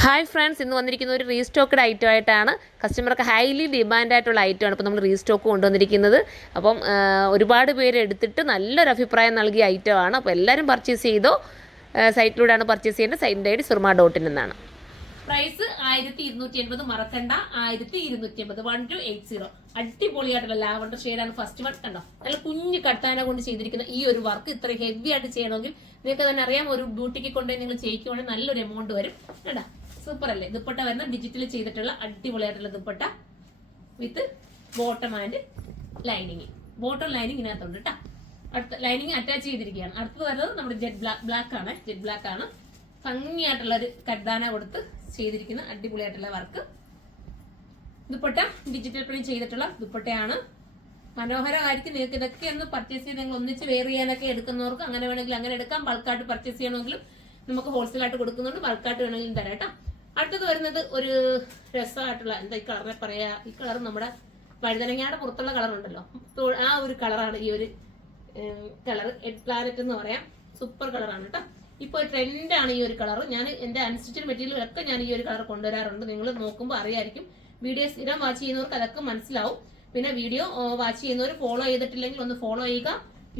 Hi friends, ഇന്ന് വന്നിരിക്കുന്ന ഒരു റീസ്റ്റോക്ക്ഡ് ഐറ്റം ആയിട്ടാണ്. കസ്റ്റമർക്ക് ഹൈലി ഡിമാൻഡ് ആയിട്ടുള്ള ഐറ്റമാണ് ഇപ്പോൾ നമ്മൾ റീസ്റ്റോക്ക് കൊണ്ടുവന്നിരിക്കുന്നത്. അപ്പം ഒരുപാട് പേര് എടുത്തിട്ട് നല്ലൊരു അഭിപ്രായം നൽകിയ ഐറ്റമാണ്. അപ്പോൾ എല്ലാവരും പർച്ചേസ് ചെയ്തോ. സൈറ്റിലൂടെയാണ് പർച്ചേസ് ചെയ്യേണ്ടത്. സൈറ്റിൻ്റെ ഐഡി surma.in എന്നാണ്. പ്രൈസ് 1280, മറക്കണ്ട, 1280, 1280. അടിപൊളിയായിട്ടുള്ള ലാവണ്ടർ ഷെയ്ഡാണ് ഫസ്റ്റ് വൺ. കണ്ടോ, നല്ല കുഞ്ഞു കട്ടാന കൊണ്ട് ചെയ്തിരിക്കുന്ന ഈ ഒരു വർക്ക് ഇത്ര ഹെവി ആയിട്ട് ചെയ്യണമെങ്കിൽ നിങ്ങൾക്ക് തന്നെ അറിയാം, ഒരു ബ്യൂട്ടിക്ക് കൊണ്ടുപോയി നിങ്ങൾ ചെയ്യിക്കുവാണെങ്കിൽ നല്ലൊരു എമൗണ്ട് വരും. കണ്ടോ, സൂപ്പർ അല്ലേ? ദുപ്പട്ട വരുന്ന ഡിജിറ്റൽ ചെയ്തിട്ടുള്ള അടിപൊളിയായിട്ടുള്ള ദുപ്പട്ട വിത്ത് bottom and lining. Bottom lining ഇതിനകത്തുണ്ട് കേട്ടോ. അടുത്ത ലൈനിങ് അറ്റാച്ച് ചെയ്തിരിക്കുകയാണ്. അടുത്തത് വരുന്നത് നമ്മുടെ ജെറ്റ് ബ്ലാക്ക് ആണ്. ജെറ്റ് ബ്ലാക്ക് ആണ് ഭംഗിയായിട്ടുള്ള ഒരു കഡ്ദാന കൊടുത്ത് ചെയ്തിരിക്കുന്ന അടിപൊളിയായിട്ടുള്ള വർക്ക്. ദുപ്പട്ട ഡിജിറ്റൽ പ്രിന്റ് ചെയ്തിട്ടുള്ള ദുപ്പട്ടയാണ്. മനോഹരമായിരിക്കും. നിങ്ങൾക്ക് ഇതൊക്കെ ഒന്ന് പർച്ചേസ് ചെയ്ത് നിങ്ങൾ ഒന്നിച്ച് വെയർ ചെയ്യാനൊക്കെ എടുക്കുന്നവർക്ക് അങ്ങനെ വേണമെങ്കിൽ അങ്ങനെ എടുക്കാം. ബൾക്കായിട്ട് പർച്ചേസ് ചെയ്യണമെങ്കിലും നമുക്ക് ഹോൾസെയിലായിട്ട് കൊടുക്കുന്നുണ്ട്. ബൾക്കായിട്ട് വേണമെങ്കിലും തരാം കേട്ടോ. അടുത്തത് വരുന്നത് ഒരു രസമായിട്ടുള്ള, എന്താ ഈ കളറിനെ പറയാ, ഈ കളർ നമ്മുടെ വഴുതനങ്ങയുടെ പുറത്തുള്ള കളർ ഉണ്ടല്ലോ, ആ ഒരു കളറാണ് ഈ ഒരു കളർ. എഡ് പ്ലാനറ്റ് എന്ന് പറയാം. സൂപ്പർ കളറാണ് കേട്ടോ. ഇപ്പോൾ ട്രെൻഡാണ് ഈ ഒരു കളർ. ഞാൻ എന്റെ അൺസ്റ്റിച്ചഡ് മെറ്റീരിയലൊക്കെ ഞാൻ ഈ ഒരു കളർ കൊണ്ടുവരാറുണ്ട്. നിങ്ങൾ നോക്കുമ്പോൾ അറിയായിരിക്കും. വീഡിയോ സ്ഥിരം വാച്ച് ചെയ്യുന്നവർക്ക് അതൊക്കെ മനസ്സിലാവും. പിന്നെ വീഡിയോ വാച്ച് ചെയ്യുന്നവർ ഫോളോ ചെയ്തിട്ടില്ലെങ്കിൽ ഒന്ന് ഫോളോ ചെയ്യുക.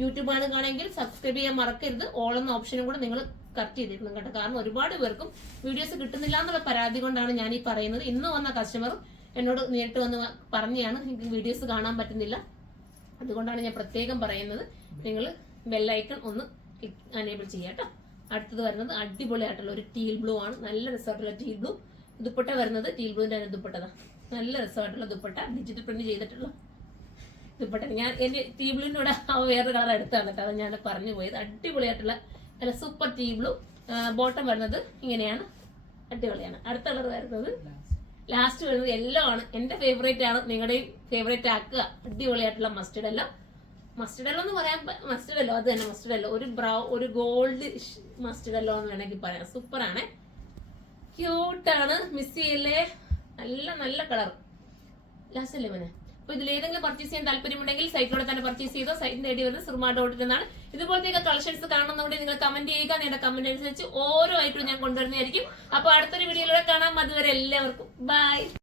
യൂട്യൂബാണ് കാണുമെങ്കിൽ സബ്സ്ക്രൈബ് ചെയ്യാൻ മറക്കരുത്. ഓൾ എന്ന ഓപ്ഷനും കൂടെ നിങ്ങൾ കറക്റ്റ് ചെയ്തിരിക്കണം കേട്ടോ. കാരണം ഒരുപാട് പേർക്കും വീഡിയോസ് കിട്ടുന്നില്ല എന്നുള്ള പരാതി കൊണ്ടാണ് ഞാൻ ഈ പറയുന്നത്. ഇന്ന് വന്ന കസ്റ്റമർ എന്നോട് നേരിട്ട് വന്ന് പറഞ്ഞാണ് എനിക്ക് വീഡിയോസ് കാണാൻ പറ്റുന്നില്ല. അതുകൊണ്ടാണ് ഞാൻ പ്രത്യേകം പറയുന്നത്. നിങ്ങൾ ബെല്ലൈക്കൺ ഒന്ന് അനേബിൾ ചെയ്യാം കേട്ടോ. അടുത്തത് വരുന്നത് അടിപൊളിയായിട്ടുള്ള ഒരു ടീൽ ബ്ലൂ ആണ്. നല്ല രസമായിട്ടുള്ള ടീൽ ബ്ലൂ. ദുപ്പട്ട വരുന്നത് ടീൽ ബ്ലൂവിന്റെ തന്നെ ദുപ്പട്ടതാ. നല്ല രസമായിട്ടുള്ള ദുപ്പട്ട, ഡിജിറ്റൽ പ്രിന്റ് ചെയ്തിട്ടുള്ള ദുപ്പട്ട. ഞാൻ എന്റെ ടീ ബ്ലൂവിന്റെ കൂടെ വേറൊരു കളർ എടുത്തു തന്നിട്ട് അത് ഞാൻ പറഞ്ഞു പോയത്. അടിപൊളിയായിട്ടുള്ള നല്ല സൂപ്പർ ടീ ബ്ലൂ. ബോട്ടം വരുന്നത് ഇങ്ങനെയാണ്, അടിപൊളിയാണ്. അടുത്ത കളർ വരുന്നത് ലാസ്റ്റ് വരുന്നത് യെല്ലോ ആണ്. എന്റെ ഫേവറേറ്റ് ആണ്, നിങ്ങളുടെയും ഫേവറേറ്റ് ആക്കുക. അടിപൊളിയായിട്ടുള്ള മസ്റ്റർഡ് എല്ലോ. മസ്റ്റർഡ് എല്ലോ എന്ന് പറയാൻ, മസ്റ്റർഡ് എല്ലോ അത് തന്നെ മസ്റ്റർഡ് എല്ലോ. ഒരു ഗോൾഡ് മസ്റ്റർഡ് എല്ലോ എന്ന് വേണമെങ്കിൽ പറയാം. സൂപ്പർ ആണ്, ക്യൂട്ടാണ്, മിസ് ചെയ്യല്ലേ. നല്ല നല്ല കളർ. ലാസ്റ്റ് അല്ലേ മോനെ? അപ്പൊ ഇതിൽ ഏതെങ്കിലും പർച്ചേസ് ചെയ്യാൻ താല്പര്യമുണ്ടെങ്കിൽ സൈറ്റിലൂടെ തന്നെ പർച്ചേസ് ചെയ്തോ. സൈറ്റിന്റെ ഐഡി വരുന്നത് surma.in എന്നാണ്. ഇതുപോലത്തെ കളക്ഷൻസ് കാണുന്നതുകൊണ്ട് നിങ്ങൾ കമന്റ് ചെയ്യുക. നിങ്ങളുടെ കമന്റ് അനുസരിച്ച് ഓരോ ഐറ്റവും ഞാൻ കൊണ്ടുവരുന്നതായിരിക്കും. അപ്പൊ അടുത്തൊരു വീഡിയോയിലൂടെ കാണാം. അതുവരെ എല്ലാവർക്കും ബൈ.